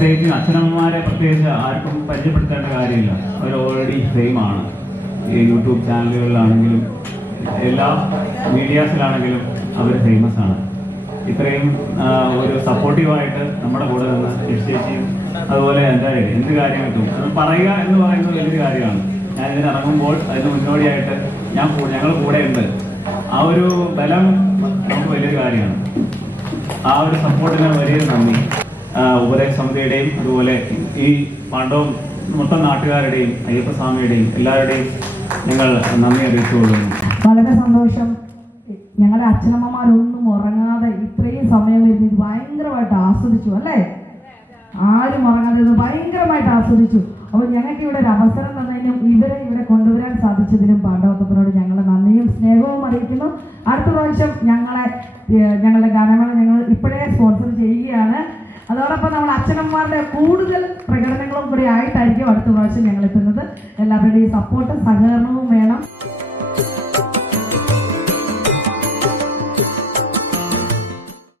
പ്രത്യേകിച്ച് അച്ഛനമ്മമാരെ പ്രത്യേകിച്ച് ആർക്കും പരിചയപ്പെടുത്തേണ്ട കാര്യമില്ല. അവർ ഓൾറെഡി ഫെയിമാണ്. ഈ യൂട്യൂബ് ചാനലുകളിലാണെങ്കിലും എല്ലാ മീഡിയാസിലാണെങ്കിലും അവർ ഫേമസ് ആണ്. ഇത്രയും ഒരു സപ്പോർട്ടീവായിട്ട് നമ്മുടെ കൂടെ നിന്ന് ചേച്ചിയും അതുപോലെ എന്തായാലും എന്ത് കാര്യങ്ങൾക്കും അത് പറയുക എന്ന് പറയുന്നത് വലിയൊരു കാര്യമാണ്. ഞാനിതിന് ഇറങ്ങുമ്പോൾ അതിന് മുന്നോടിയായിട്ട് ഞങ്ങൾ കൂടെ ഉണ്ട്. ആ ഒരു ബലം നമുക്ക് വലിയൊരു കാര്യമാണ്. ആ ഒരു സപ്പോർട്ടിന് വലിയൊരു നന്ദി ഉപദേശ സമിതിയുടെയും അതുപോലെ ഈ പാണ്ഡവം മൊത്തം നാട്ടുകാരുടെയും അയ്യപ്പസ്വാമിയുടെയും എല്ലാവരുടെയും ഞങ്ങൾ നന്ദി അറിയിച്ചുകൊള്ളുന്നു. വളരെ സന്തോഷം. ഞങ്ങളുടെ അച്ഛനമ്മമാരൊന്നും ഉറങ്ങാതെ ഇത്രയും സമയം ഇരുന്ന് ഇത് ഭയങ്കരമായിട്ട് ആസ്വദിച്ചു അല്ലേ? ആരും ഉറങ്ങാതെ ഇത് ഭയങ്കരമായിട്ട് ആസ്വദിച്ചു. അപ്പോൾ ഞങ്ങൾക്ക് ഇവിടെ ഒരു അവസരം തന്നതിനും ഇവരെ ഇവിടെ കൊണ്ടുവരാൻ സാധിച്ചതിനും പാണ്ഡവത്തപ്പനോട് ഞങ്ങളുടെ നന്ദിയും സ്നേഹവും അറിയിക്കുന്നു. അടുത്ത പ്രാവശ്യം ഞങ്ങളുടെ ഗാനമേള ഞങ്ങൾ ഇപ്പോഴേ സ്പോൺസർ ചെയ്യുകയാണ്. അതോടൊപ്പം നമ്മൾ അച്ഛനമ്മമാരുടെ കൂടുതൽ പ്രകടനങ്ങളും കൂടി ആയിട്ടായിരിക്കും അടുത്ത പ്രാവശ്യം ഞങ്ങൾ എത്തുന്നത്. എല്ലാവരുടെയും സപ്പോർട്ടും സഹകരണവും വേണം.